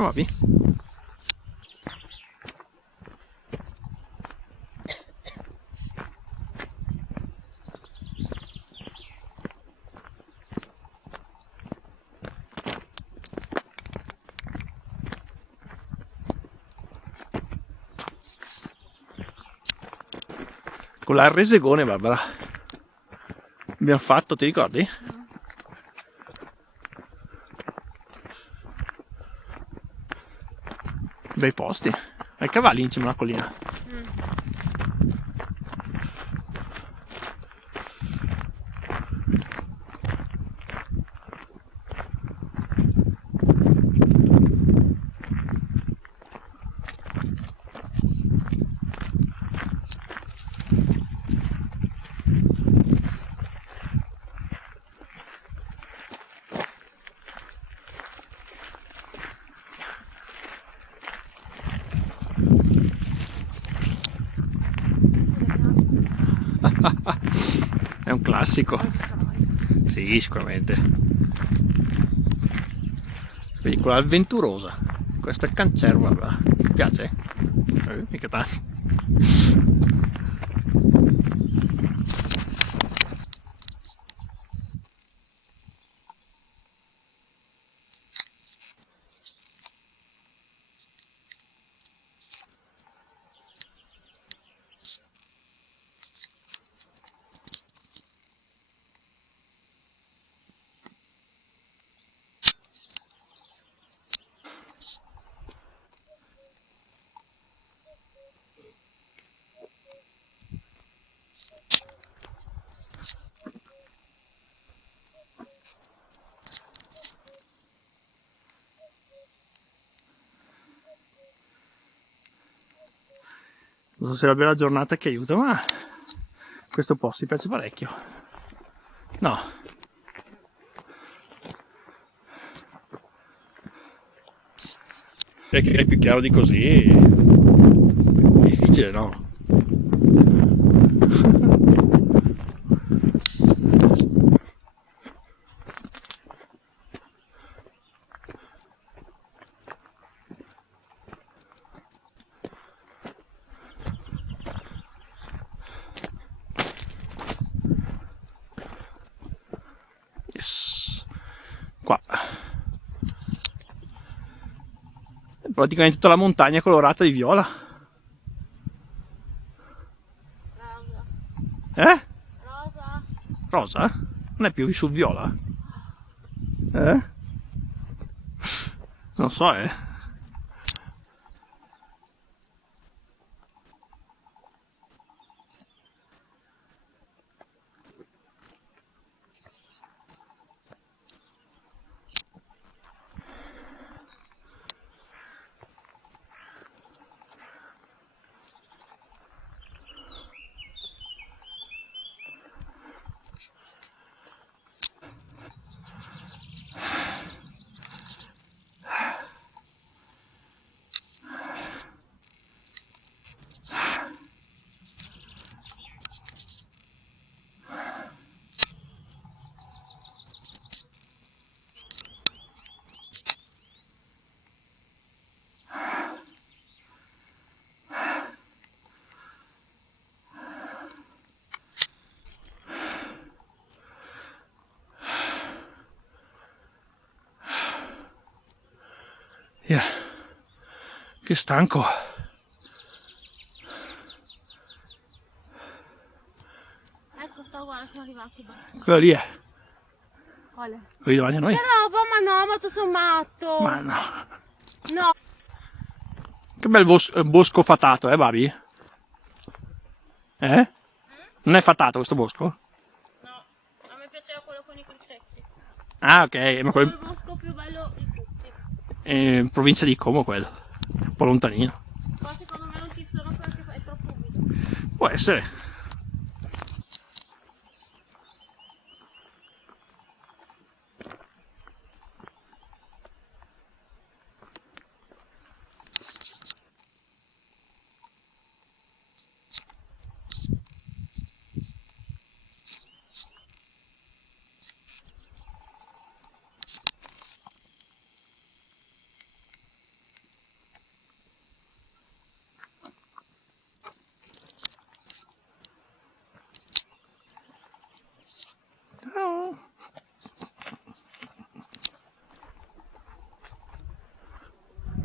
Vabbè. Con la Resegone, Barbara, abbiamo fatto, ti ricordi? Bei posti, ai cavalli in cima alla collina. È un classico. Sì, sicuramente. Vedi, quella avventurosa. Questo è il Cancero, guarda. Ti piace? Mica tanto. Non so se è la bella giornata che aiuta, ma questo posto mi piace parecchio. No. E che è più chiaro di così, difficile, no? Yes. Qua. Praticamente tutta la montagna colorata di viola. Rosa. Eh? Rosa. Rosa? Non è più sul viola? Eh? Non so, Yeah. Che stanco. Ecco, sta guarda, sono arrivati. Quello lì è. Quale? Quelli davanti a noi. Che roba, ma no, ma tu sei matto. Ma no. No. Che bel bosco fatato, Babi? Non è fatato questo bosco? No, a me piaceva quello con i cricetti. Ah, ok, ma quello Il bosco più bello di tutti. è in provincia di Como quello. Un po' lontanino. Qua secondo me non ci sono perché è troppo umido. Può essere.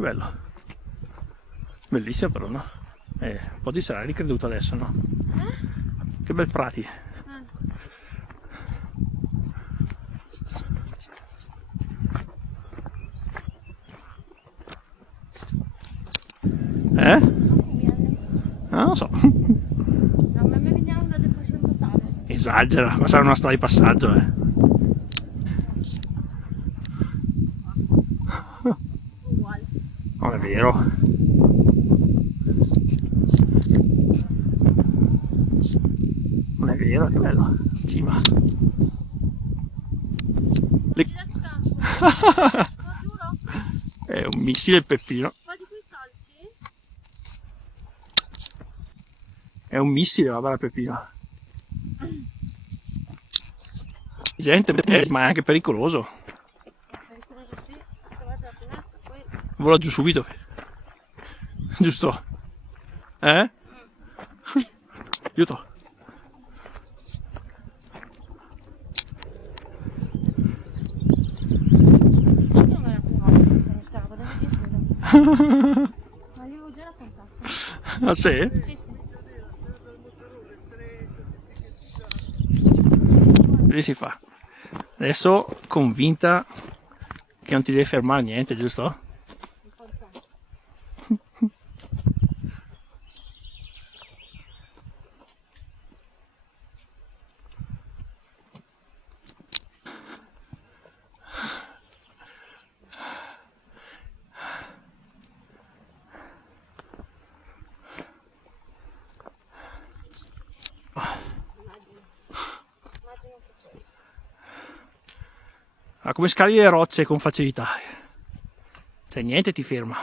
Che bello. Bellissimo però, no? Un po' ti sarà ricreduto adesso, no? Che bel prati. Eh? Non lo so. A me mi veniva una depressione totale. Esagera, ma sarà una strada di passaggio, Uguale. Non è vero. Non è vero, che bello. Cima. Ti da scappo. Lo giuro. È un missile il Peppino. Ma di quei salti? È un missile, va bene Peppino. Gente, ma è anche pericoloso. Pericoloso sì. Se trovate la finestra poi... Vola giù subito. Giusto? Aiuto. Non me la prima volta che sono stata, devo dirtelo. Ma io avevo già raccontato. Ah sì? Sì, sì. Lì si fa. Adesso convinta che non ti devi fermare niente, giusto? Importante. Immagino che poi... Ma come scali le rocce con facilità. Cioè niente ti ferma.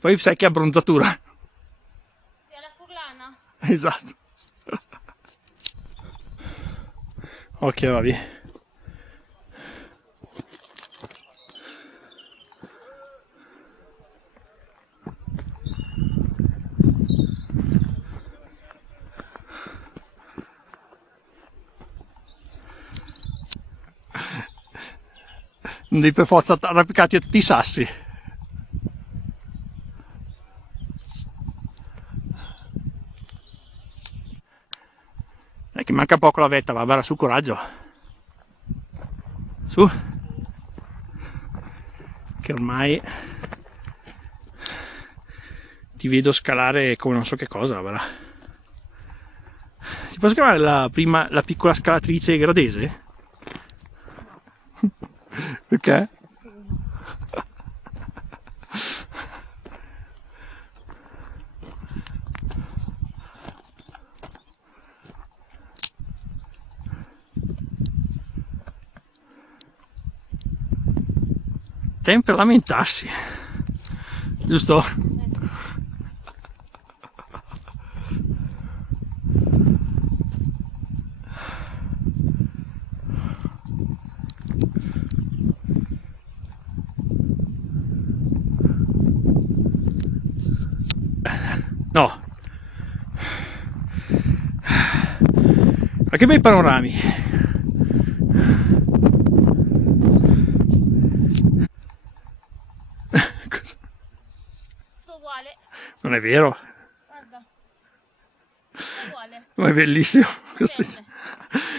Poi sai che abbronzatura. Sia la furlana. Esatto. Ok, va via. Non devi per forza arrampicati a tutti i sassi. È che manca poco la vetta, va bene, su coraggio. Su. Che ormai ti vedo scalare come non so che cosa, va. Ti posso chiamare la piccola scalatrice gradese? Perché? Tempo per lamentarsi, giusto? No. Ma che bei panorami. Tutto uguale. Non è vero, Guarda. Tutto uguale. ma è bellissimo. Verde.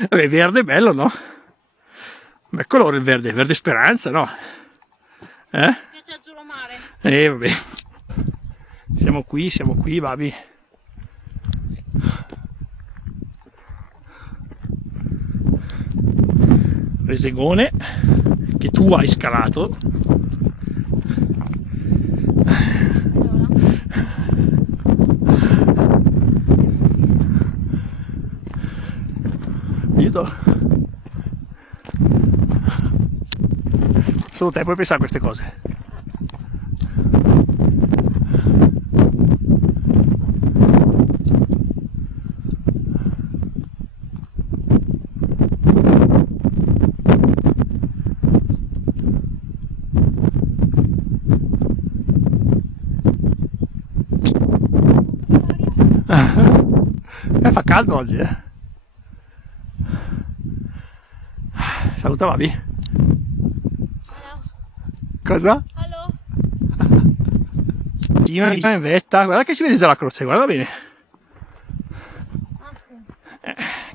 Vabbè, verde è bello, no? Bel colore il verde, verde speranza, no? Mi piace azzurro mare. Vabbè. Siamo qui, Babi. Resegone che tu hai scalato. Allora. Aiuto. Solo te puoi pensare a queste cose. Fa caldo oggi, Saluta Babi. Ciao. Cosa? Allo? Sì, una in vetta, guarda che si vede già la croce, guarda bene. Ah sì.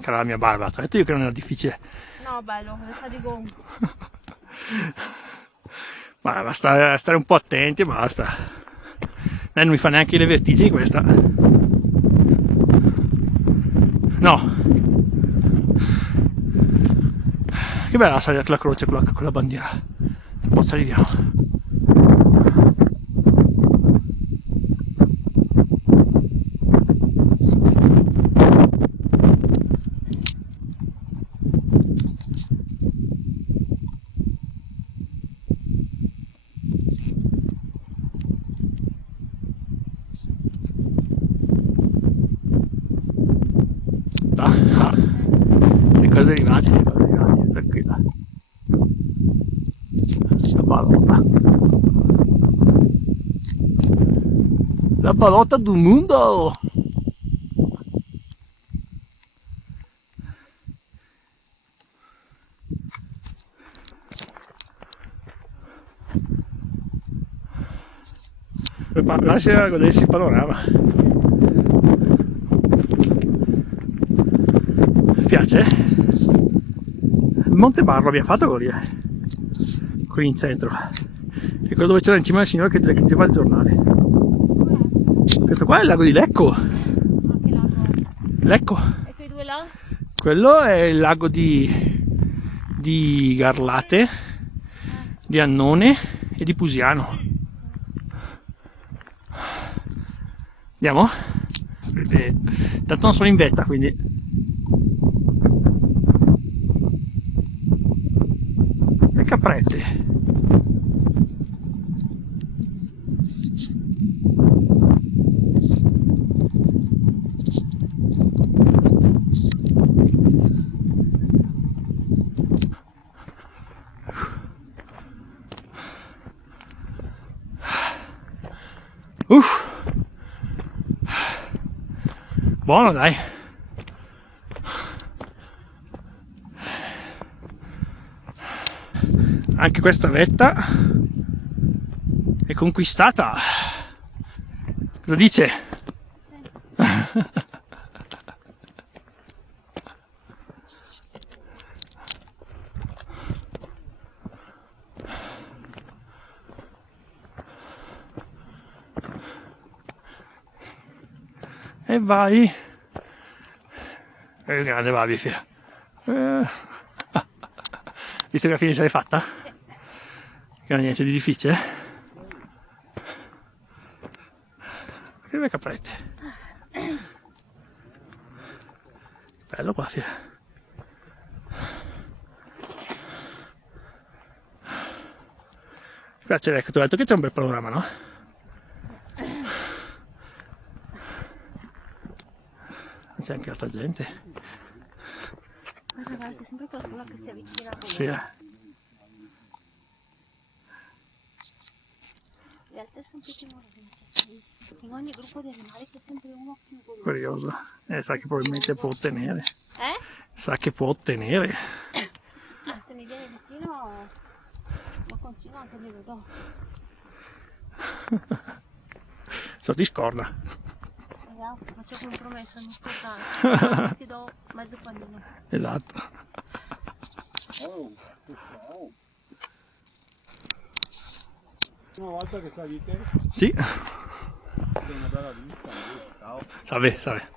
Cara la mia barba, ti ho detto io che non era difficile. No, bello, le fa di gomma. Ma basta stare un po' attenti e basta. Lei non mi fa neanche le vertigini questa. No. Che bella salire la croce con la bandiera. Poi arriviamo. Ah, sei quasi arrivati, tranquilla. La balota. La balota del mondo! Prepararsi a godersi il panorama. Mi piace? Il Monte Barro abbiamo fatto qui in centro. E quello dove c'era in cima il signore che leggeva il giornale. Questo qua è il lago di Lecco. Ma che lago è? Lecco. E quei due là? Quello è il lago di Garlate, di Annone e di Pusiano. Andiamo? Tanto non sono in vetta, quindi. Le caprette. Buono dai. Anche questa vetta è conquistata. Cosa dice? E vai. Grande Babi, fia. Visto che alla fine ce l'hai fatta? Che non è niente di difficile. Che belle caprette. Bello qua, fia. Grazie, ecco, ti ho detto che c'è un bel panorama, no? C'è anche altra gente. Ma ragazzi, è sempre qualcuno che si avvicina a voi. Sì, Gli altri sono tutti timorosi. In ogni gruppo di animali c'è sempre uno più goloso. curioso. Sa che probabilmente può ottenere. Sa che può ottenere. Ah, se mi viene vicino, lo continuo anche glielo do. So ti scorda. Esatto, faccio come promesso, non scordare. Ti do mezzo panino. Esatto. Una volta che salite, Sì. c'è una bella vista. Ciao. Salve, salve.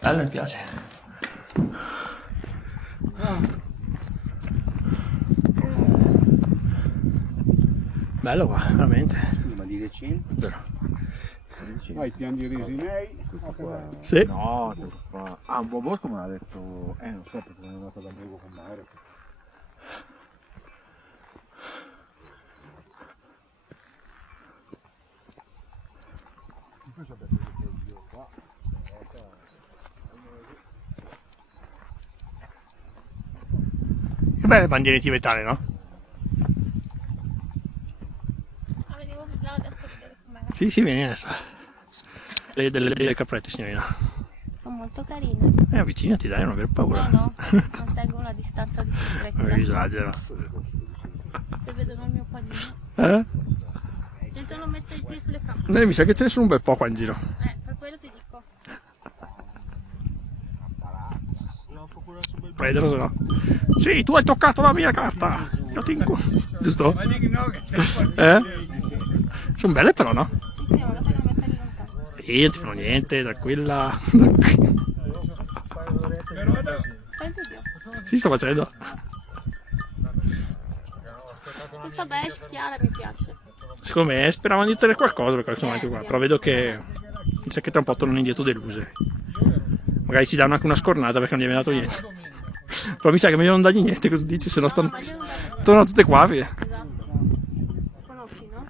Bello, mi piace. Bello qua, veramente. Ma di recente? Vero. I piani di risi miei. Sì. No, tempo fa. Ah, un buon bosco me l'ha detto. Non so perché sono andato ad Ambrigo con Mario. Poi sapete che io qua. Che belle bandiere tibetane, no? Ah, venivo là adesso a vedere com'è. Sì, sì, vieni adesso. Delle caprette, signorina. Sono molto carine. Avvicinati, dai, non aver paura. No, mantengo una distanza di sicurezza. Esagera. Se vedono il mio panino. Tentano mettere i piedi sulle camere. Mi sa che ce ne sono un bel po' qua in giro. Per quello ti dico. Prendere se no. Sì, tu hai toccato la mia carta. Io ti giusto? Sono belle però, no? Sì, ma la sai come stai lontano. Sì, non ti fanno niente, tranquilla. Senti Dio. Sì, sto facendo. Questa beige chiara mi piace. Secondo me speravano di ottenere qualcosa per questo momento qua, però vedo che mi sa che tra un po' tornano indietro deluse. Magari ci danno anche una scornata perché non gli abbiamo dato niente. Però mi sa che meglio non dargli niente, così dici, se no tornano tutte qua. Via. Esatto. Conosci, no?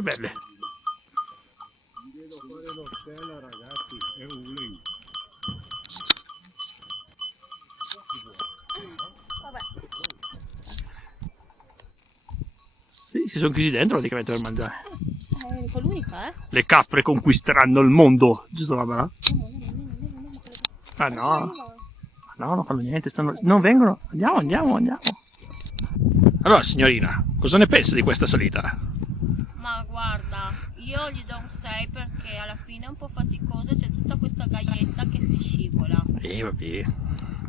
Belle. Vabbè. Sì, si sono chiusi dentro praticamente per mangiare. È l'unica, Le capre conquisteranno il mondo, giusto Barbara? Ah no, no, non fanno niente, non vengono. Andiamo. Allora signorina, cosa ne pensa di questa salita? Ma guarda, io gli do un 6 perché alla fine è un po' faticosa, c'è tutta questa gaietta che si scivola. Vabbè.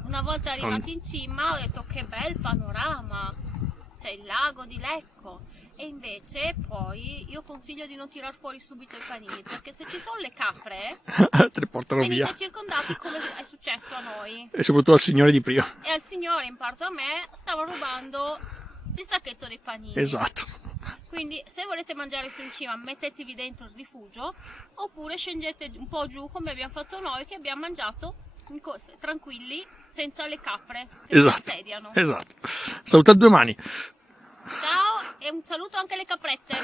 Una volta arrivati in cima ho detto che bel panorama, c'è il lago di Lecco. E invece poi io consiglio di non tirar fuori subito i panini, perché se ci sono le capre Te le portano venite via. circondati come è successo a noi. E soprattutto al signore di prima. E al signore, in parte a me, stava rubando il sacchetto dei panini. Esatto. Quindi se volete mangiare su in cima mettetevi dentro il rifugio, oppure scendete un po' giù come abbiamo fatto noi, che abbiamo mangiato tranquilli senza le capre che ci assediano. Esatto. Saluta a due mani. Ciao e un saluto anche alle caprette.